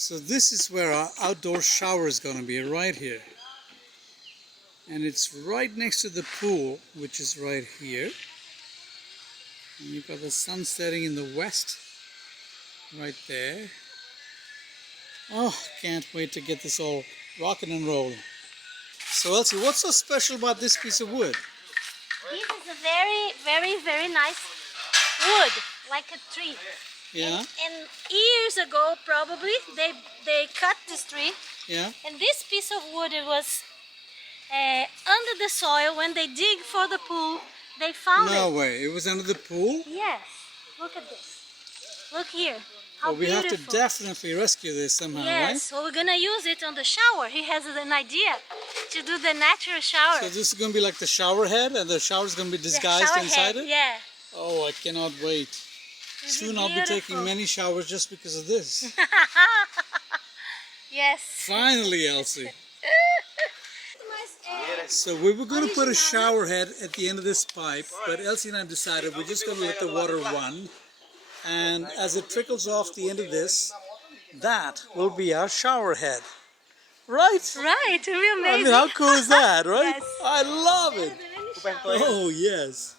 So this is where our outdoor shower is going to be, right here. And it's right next to the pool, which is right here. And you've got the sun setting in the west, right there. Oh, can't wait to get this all rocking and rolling. So Elsie, what's so special about this piece of wood? This is a very nice wood, like a tree. Yeah. And years ago, probably, they cut this tree. Yeah. And this piece of wood, it was under the soil. When they dig for the pool, they found it. No way. It was under the pool? Yes. Look at this. Look here. How Well, we beautiful. have to definitely rescue this somehow, yes, right? so we're gonna use it on the shower. He has an idea to do the natural shower. So this is going to be like the shower head, and the shower is going to be disguised shower inside head, it? Yeah. Oh, I cannot wait. Soon I'll be taking beautiful. many showers just because of this. Yes. Finally, Elsie. So we were going to put a shower head at the end of this pipe, but Elsie and I decided we're just going to let the water run. And as it trickles off the end of this, that will be our shower head. Right? Right, it'll be I amazing. mean, how cool is that, right? Yes. I love it. Oh, yes.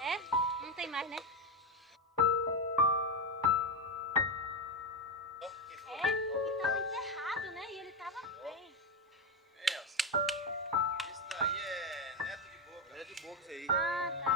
É? Não tem mais, né? É, ele tava enterrado, né? E ele tava bem. Isso daí é neto de boca. Neto de boca, isso aí. Ah, tá.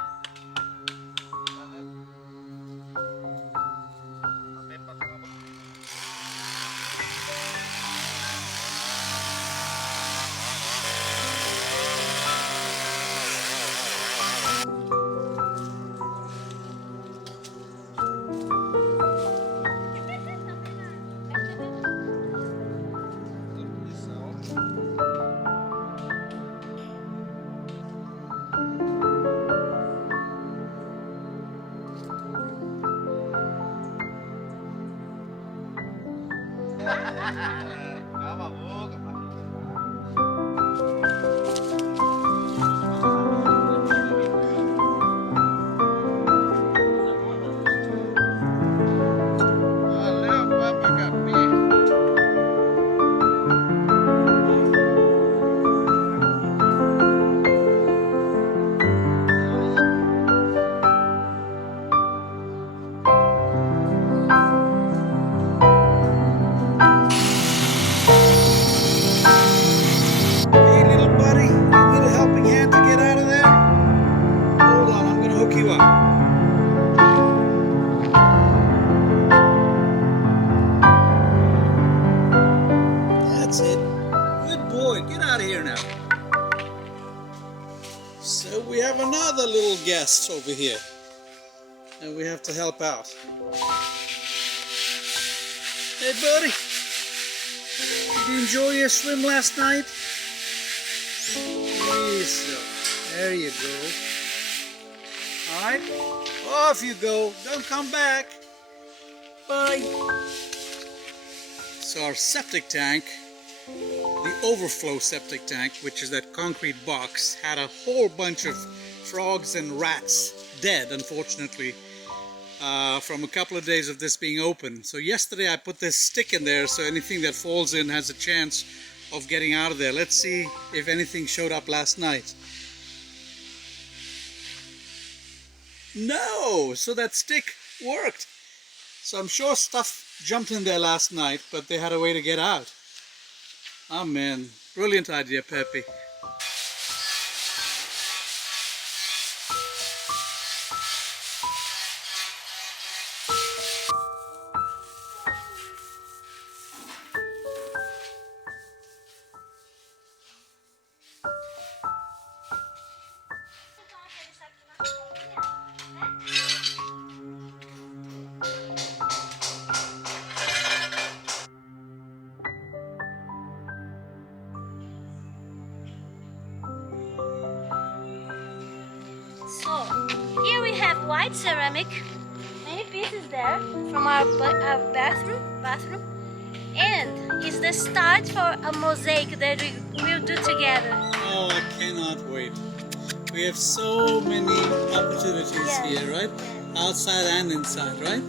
Calma a boca, valeu, Papa Capi. Hey, little buddy, you need a helping hand to get out of there? Hold on, I'm going to hook you up. That's it. Good boy. Get out of here now. So we have another little guest over here. And we have to help out. Hey, buddy. Did you enjoy your swim last night? Yes, there you go. Alright, off you go. Don't come back. Bye. So our septic tank, the overflow septic tank, which is that concrete box, had a whole bunch of frogs and rats dead, unfortunately, from a couple of days of this being open. So yesterday I put this stick in there so anything that falls in has a chance of getting out of there. Let's see if anything showed up last night. No! So that stick worked. So I'm sure stuff jumped in there last night, but they had a way to get out. Oh man, brilliant idea, Pepi. So, here we have white ceramic, many pieces there from our bathroom, and it's the start for a mosaic that we will do together. Oh, I cannot wait. We have so many opportunities Yes. here, right? Outside and inside, right?